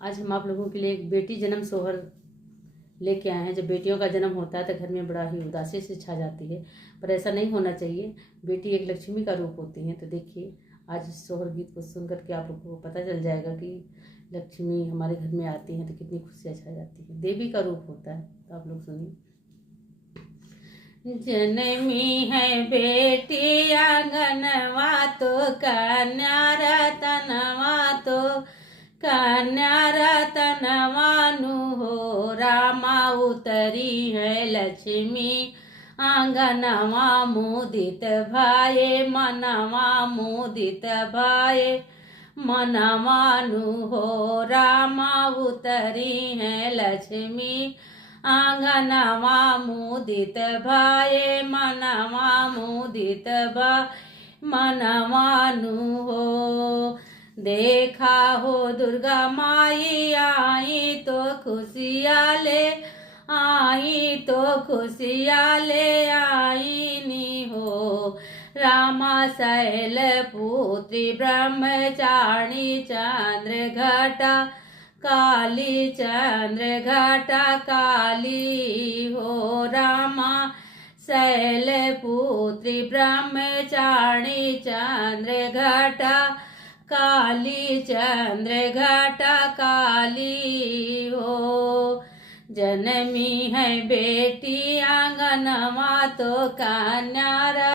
आज हम आप लोगों के लिए एक बेटी जन्म सोहर लेके आए हैं। जब बेटियों का जन्म होता है तो घर में बड़ा ही उदासी से छा जाती है, पर ऐसा नहीं होना चाहिए। बेटी एक लक्ष्मी का रूप होती है। तो देखिए, आज इस सोहर गीत को सुन करके आप लोगों को पता चल जाएगा कि लक्ष्मी हमारे घर में आती हैं तो कितनी खुशियाँ छा जाती है। देवी का रूप होता है। तो आप लोग सुनिए। जनमी है बेटी आंगनवा तो कन्या रतनवा तो कन्या रतनवानु हो। रामा उतरी है लक्ष्मी आंगनवा मुदित भाए मनवा मुदित भाए मनवानु हो। रामा उतरी है लक्ष्मी आंगनवा मुदित भाए मनवा मुदित भाए मनवानु हो। देखा हो दुर्गा माई आई तो खुशियाँ ले आई तो खुशियाँ ले आई नी हो। रामा शैल पुत्री ब्रह्मचारिणी चंद्र घटा काली चंद्र घटा काली हो। रामा शैल पुत्री ब्रह्मचारिणी चंद्र घटा काली चंद्र घटा काली हो। जनमी है बेटी आंगनवा तो कन्या